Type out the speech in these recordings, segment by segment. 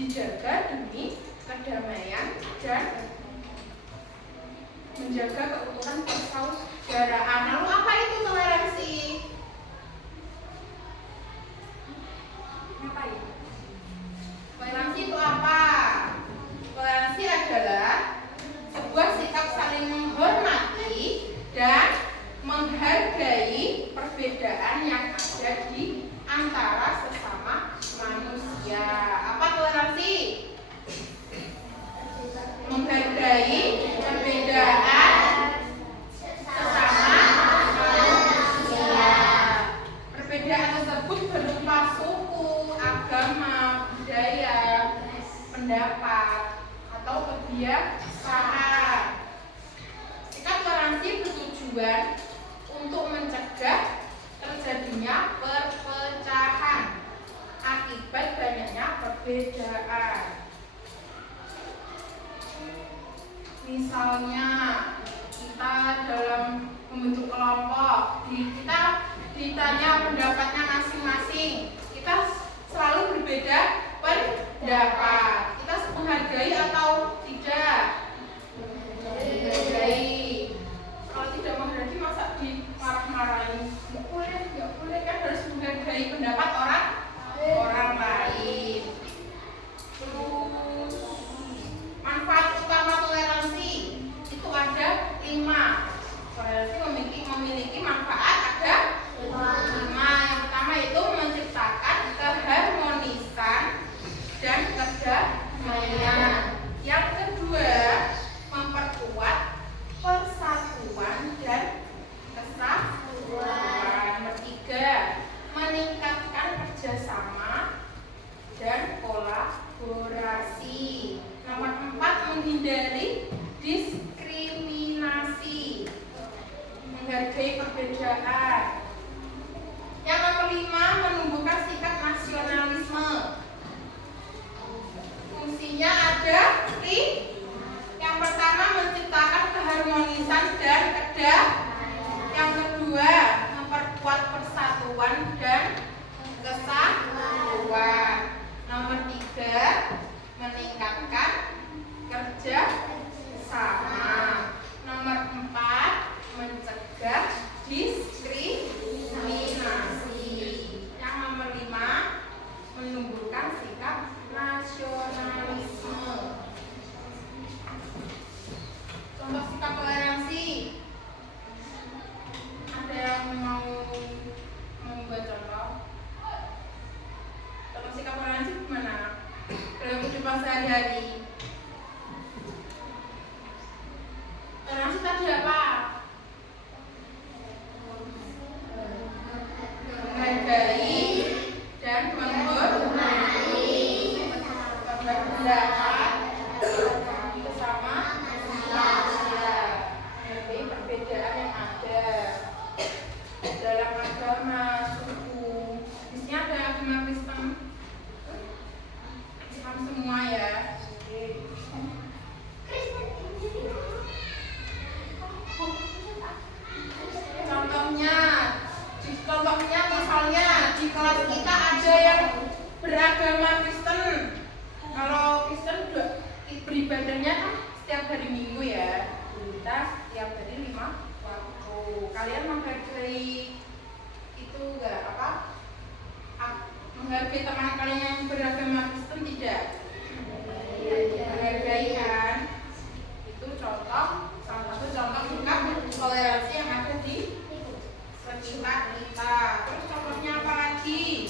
dijaga demi kedamaian dan menjaga keutuhan persaudaraan. Lalu apa itu toleransi? Apa itu? Toleransi itu apa? Toleransi adalah sebuah sikap saling menghormati dan menghargai perbedaan yang ada di antara sesama manusia. Apa toleransi? Menghargai perbedaan sesama manusia. Perbedaan tersebut berupa suku, agama, budaya, pendapat, atau kebiasaan. Sikap toleransi bertujuan untuk mencegah terjadinya perpecahan akibat banyaknya perbedaan. Misalnya kita dalam membentuk kelompok, kita ditanya pendapatnya masing-masing, kita selalu berbeda pendapat. Kita menghargai atau tidak? Menghargai. Kalau tidak menghargai, masa dimarah-marahin? Nggak boleh kan, harus menghargai pendapat orang lain. Terus manfaat utama toleransi itu ada 5. Toleransi memiliki manfaat ada 5. Yang pertama itu menciptakan keharmonisan dan kedamaian. Yang kedua, memperkuat persatuan dan kesatuan. Nomor 3, meningkatkan kerjasama dan kolaborasi. Nomor 4, menghindari diskriminasi, menghargai perbedaan. Yang nomor 5, menumbuhkan sikap nasionalisme. Fungsinya ada 5. Yang pertama, menciptakan keharmonisan dan kedamaian. Yang kedua, memperkuat persatuan dan kesatuan. Nomor 3, meningkatkan kerja kehidupan sehari-hari. Toleransi tadi apa? Menghargai dan menghormati pendapat bersama manusia, menghargai perbedaan yang ada dalam agama, suku. Di sini ada agama Kristen, Islam semua ya. Contohnya misalnya di kelas kita ada yang beragama Kristen. Kalau Kristen beribadahnya kan setiap hari Minggu ya. Kita setiap hari 5 waktu. Kalian menghargai itu enggak apa? Menghargai teman kalian yang beragama Kristen tidak? Menghargai kan? Itu contoh, salah satu contoh sikap toleransi yang ada di sekitar kita. Terus contohnya apa lagi?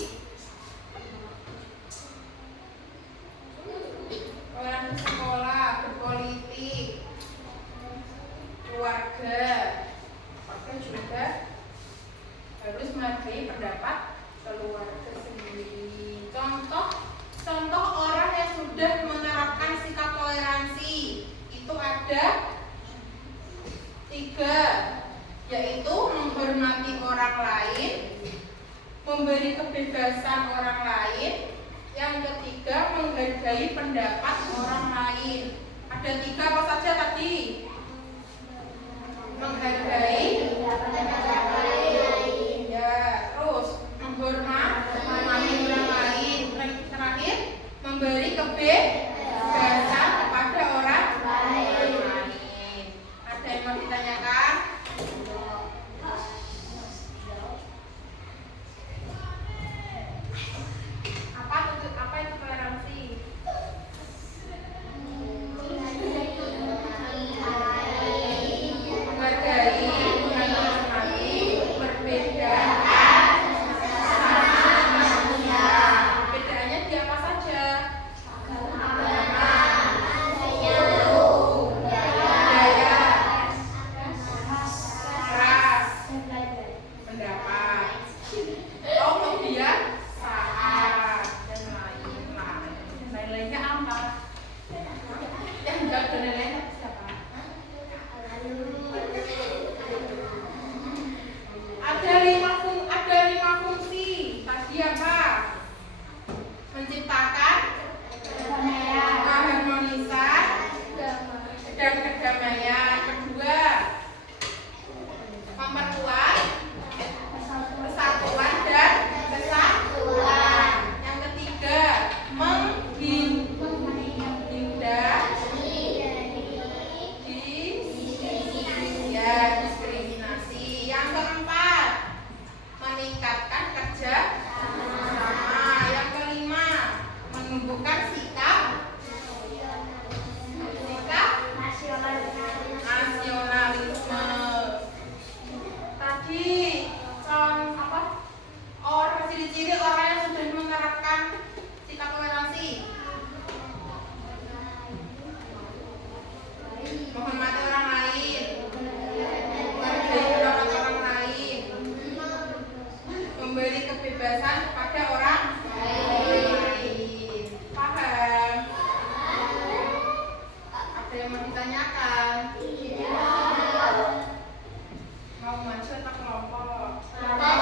Toleransi sekolah, berpolitik, keluarga. Keluarga juga harus menghargai pendapat keluarga sendiri. Contoh orang yang sudah menerapkan sikap toleransi itu ada 3, yaitu menghormati orang lain, memberi kebebasan orang lain, yang ketiga menghargai pendapat orang lain. Ada 3 apa saja tadi? Menghargai pendapat orang lain, ya, terus menghormati orang lain, terakhir memberi kebebasan kepada orang lain. Ada yang mau ditanyakan? Apa itu toleransi? Menghargai, menghormati perbedaan sama manusia. Perbedaannya di apa saja? Agama, suku, budaya, ras, pendapat, kebiasaan, dan lain-lainnya apa? Yang jawab dan lain-lainnya siapa? Ada lima fungsi. Tadi apa? Menciptakan keharmonisan dan kedamaian. Kedua, memperkuat persatuan dan kesatuan. Yang ketiga, menghindar diskriminasi. Yang keempat, meningkatkan kerja sama. Yang kelima, menumbuhkan sikap nasionalisme. Tadi orang ciri-ciri orang yang sudah menerapkan sikap toleransi: menghormati orang lain, menghargai pendapat orang lain, memberi kebebasan kepada orang lain. Paham? Ada yang mau ditanyakan? Mau maju atau kelompok? Sudah siap?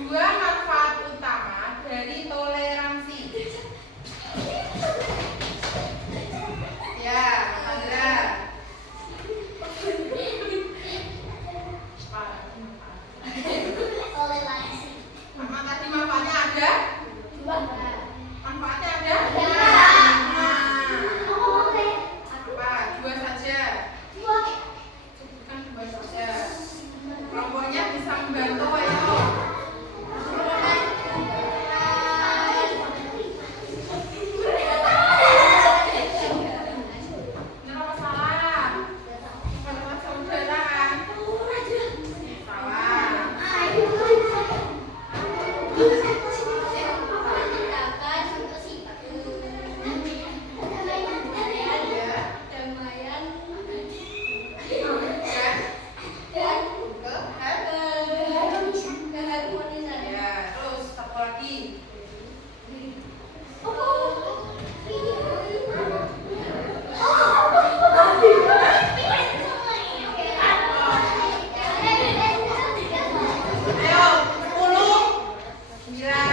Dua manfaat utama dari toleransi. Ya, Sandra. Toleransi. Mama tadi manfaatnya ada? Dua. Manfaatnya ada? Ada. Apa? Dua saja. Dua. Sebutkan dua saja. Kelompoknya bisa membantu, ayo. Benar apa salah? Masalah saudara kan? Salah. Ya, terus satu lagi. Ayo, 10, 9,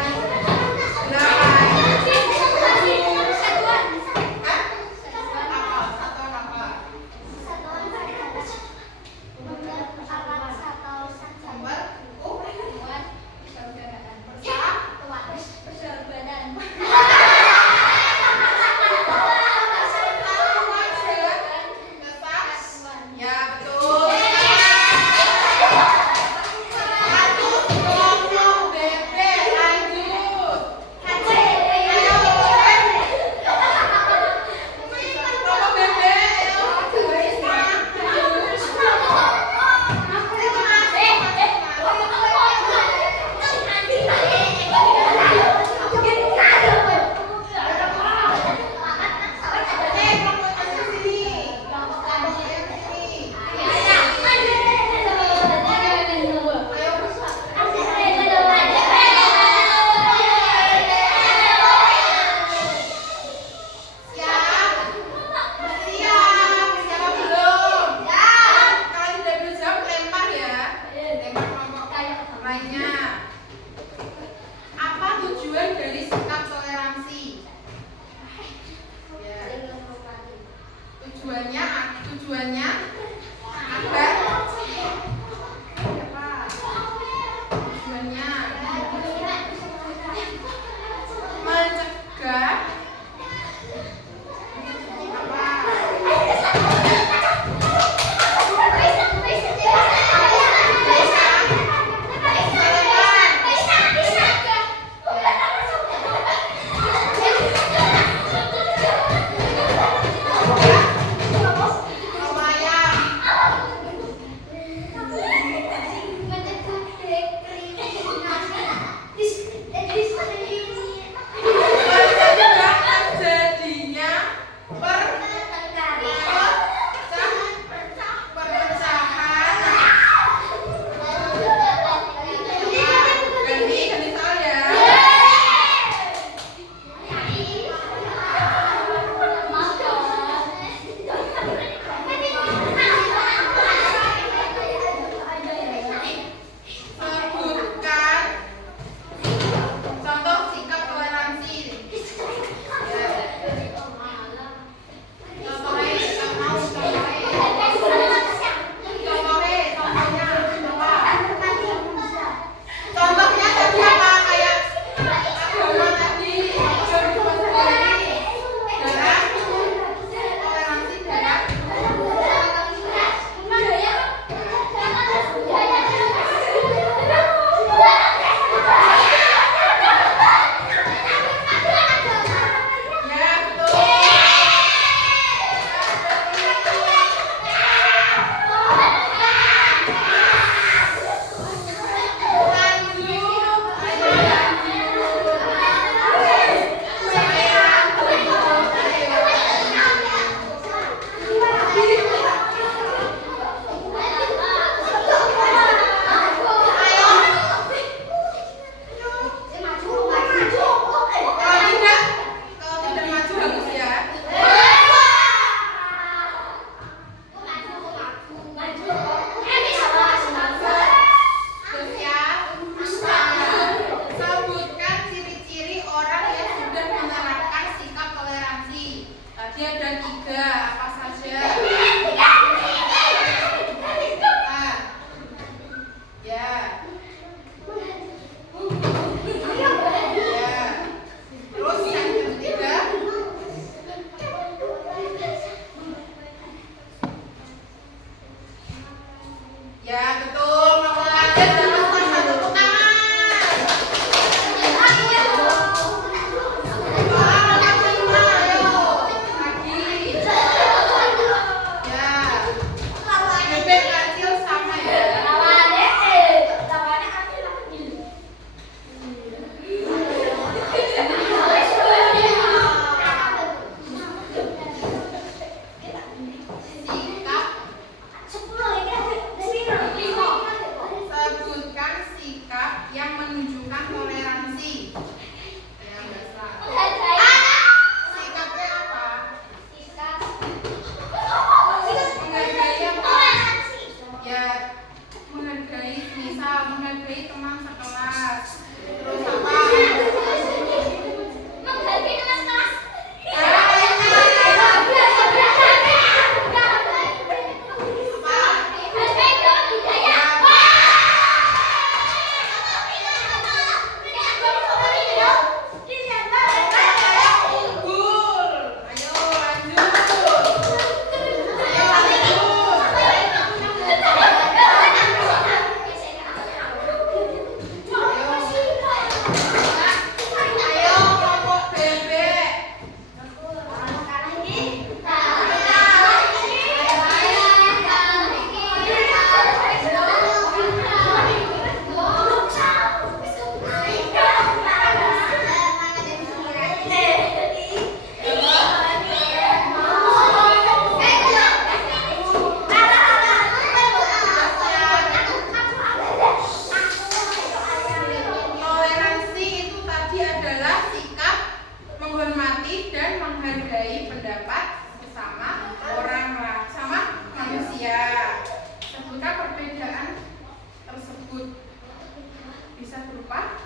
bisa berupa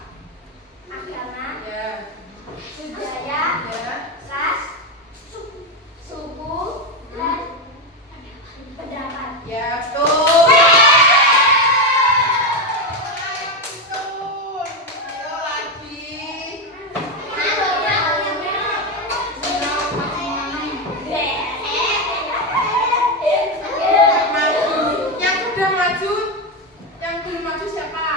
agama, ya, budaya, ya, ras, suku, dan pendapat. ya betul. Ayo lagi. Maju. Yang sudah maju, yang belum maju siapa?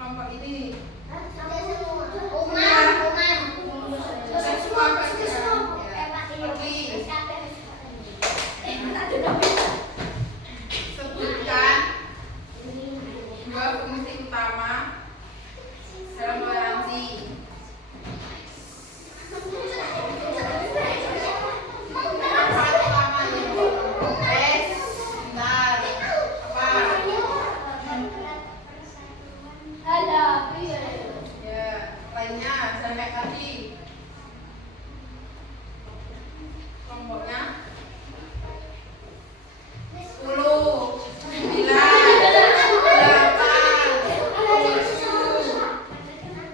Kelompok ini. Sebutkan dua fungsi utama dalam toleransi. Manfaat utamanya. Bentar. Apa? Ya, lainnya jangan kayak tadi. Kelompoknya 10, 9, 8, 7, 6, 5, 4, 3, 2, 1.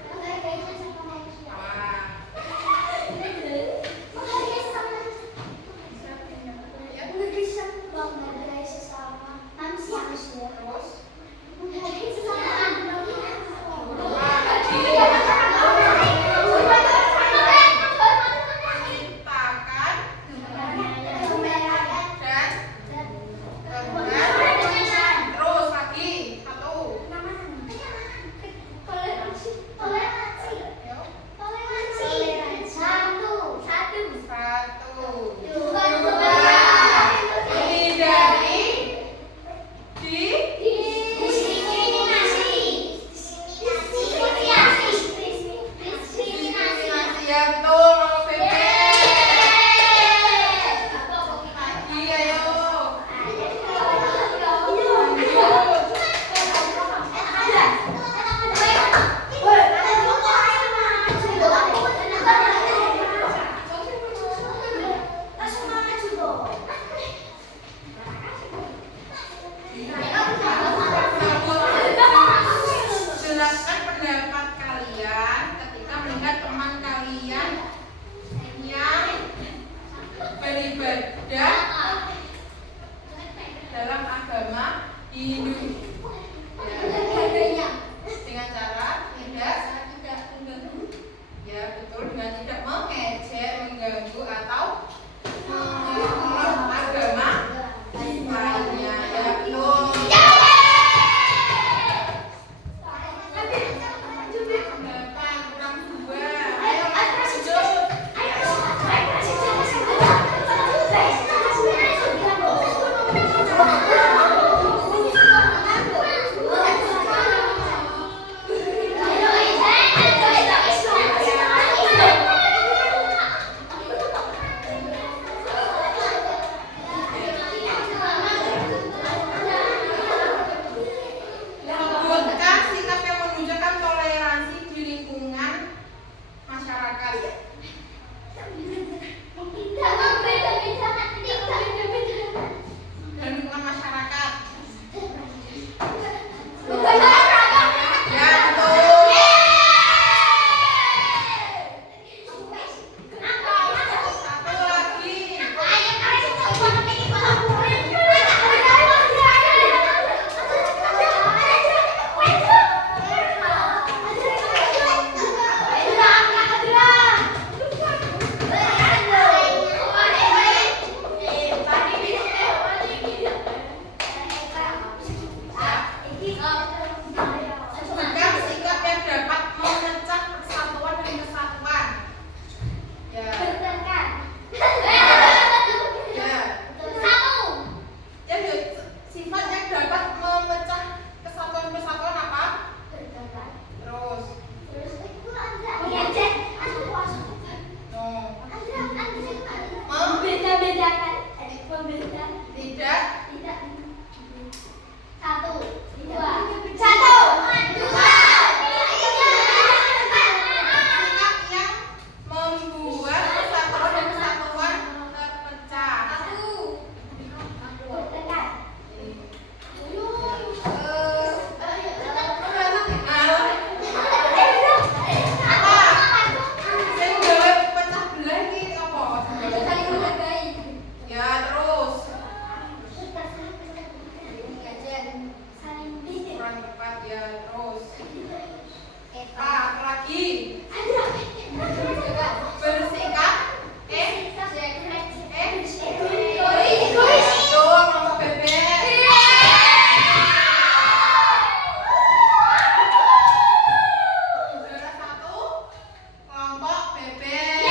ya terus. Apa lagi? Bersikap betul, kelompok bebek. Juara 1 kelompok bebek.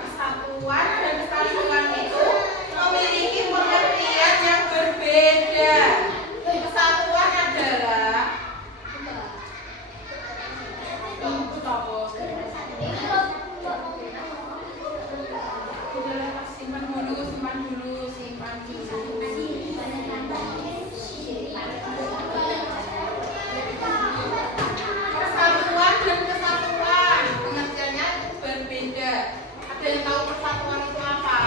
Kesatuan dan kesatuan itu memiliki pengertian yang berbeda. Kesatuan adalah simpan dulu. Kesatuan dan kesatuan pengertiannya berbeda. Ada yang tahu persatuan itu apa?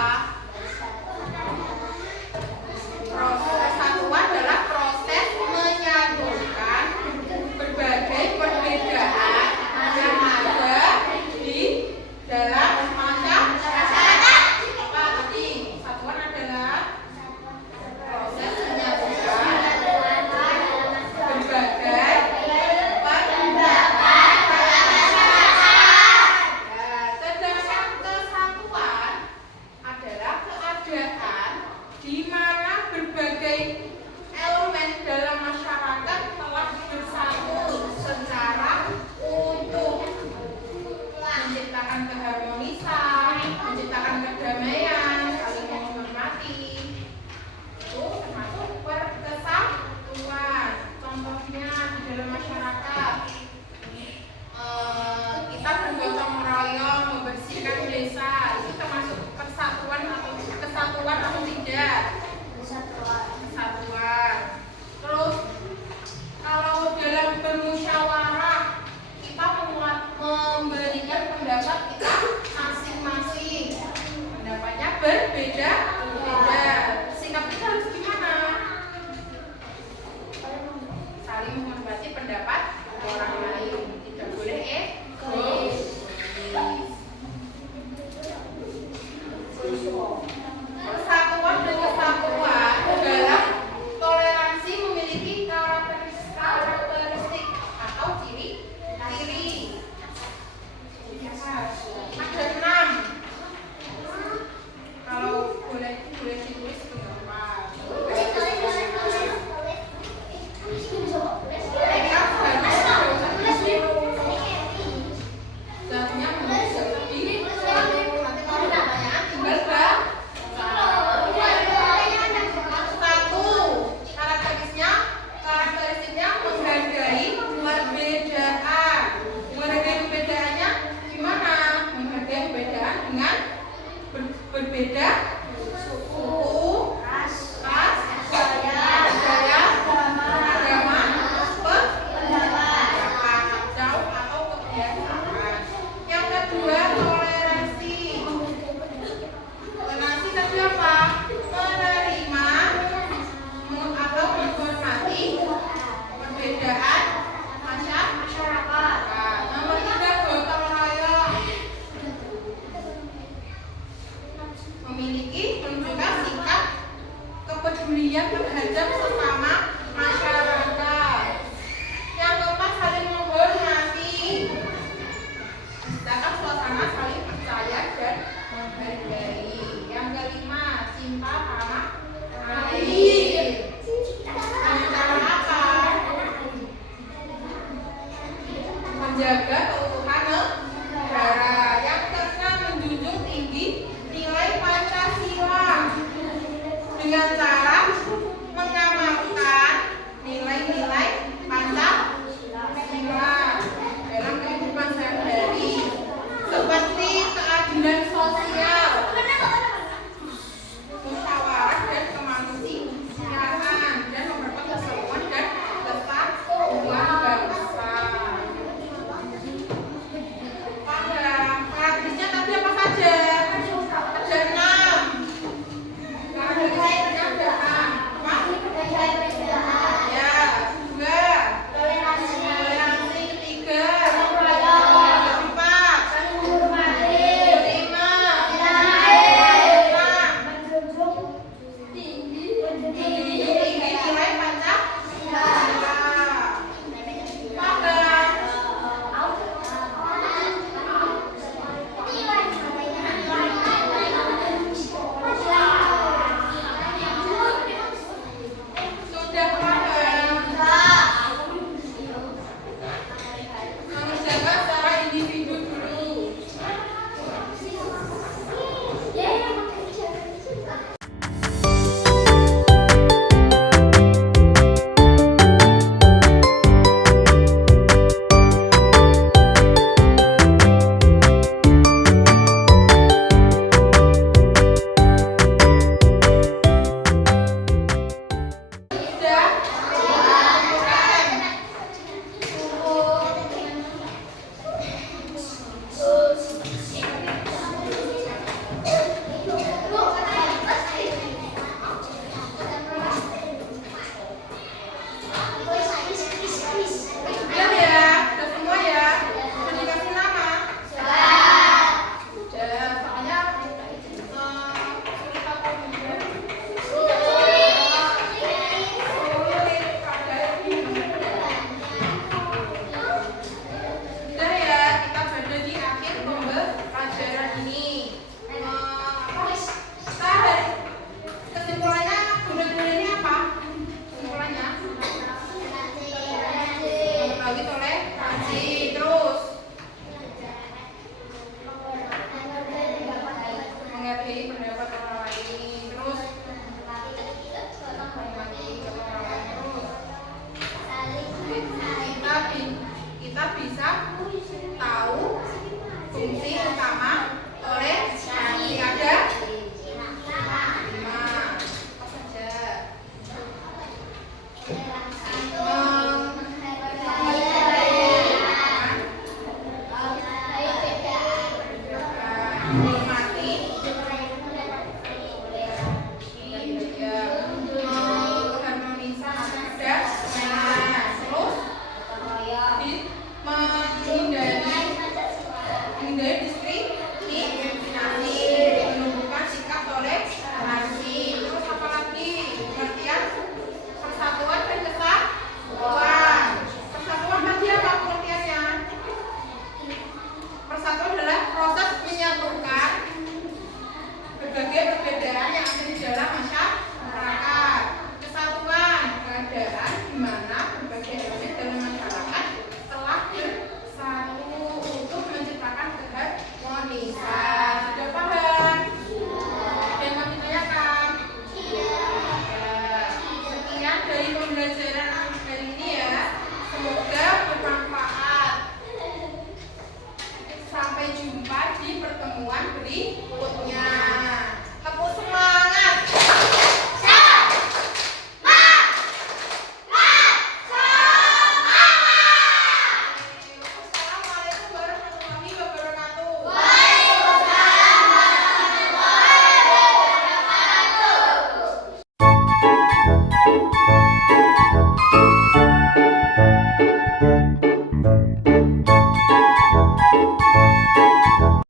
Persatuan adalah proses menyatukan berbagai perbedaan yang ada di dalam masyarakat. Apa tadi? Persatuan adalah proses menyatukan berbagai pendapat dalam masyarakat. Sedangkan kesatuan adalah keadaan di mana berbagai elemen dalam masyarakat telah bersatu secara utuh, menciptakan keharmonisan, menciptakan kedamaian, saling menghormati. Itu termasuk kesatuan. Contohnya di dalam masyarakat, kita bergotong royong membersihkan desa, itu termasuk persatuan atau tidak? Kesatuan. Terus kalau dalam bermusyawarah kita memberikan pendapat kita masing-masing, pendapatnya berbeda. Sikap kita harus gimana? Saling menghormati pendapat orang lain, tidak boleh egois. Persatuan dan kesatuan adalah toleransi memiliki karakteristik atau ciri-ciri. Ada 6. Kalau boleh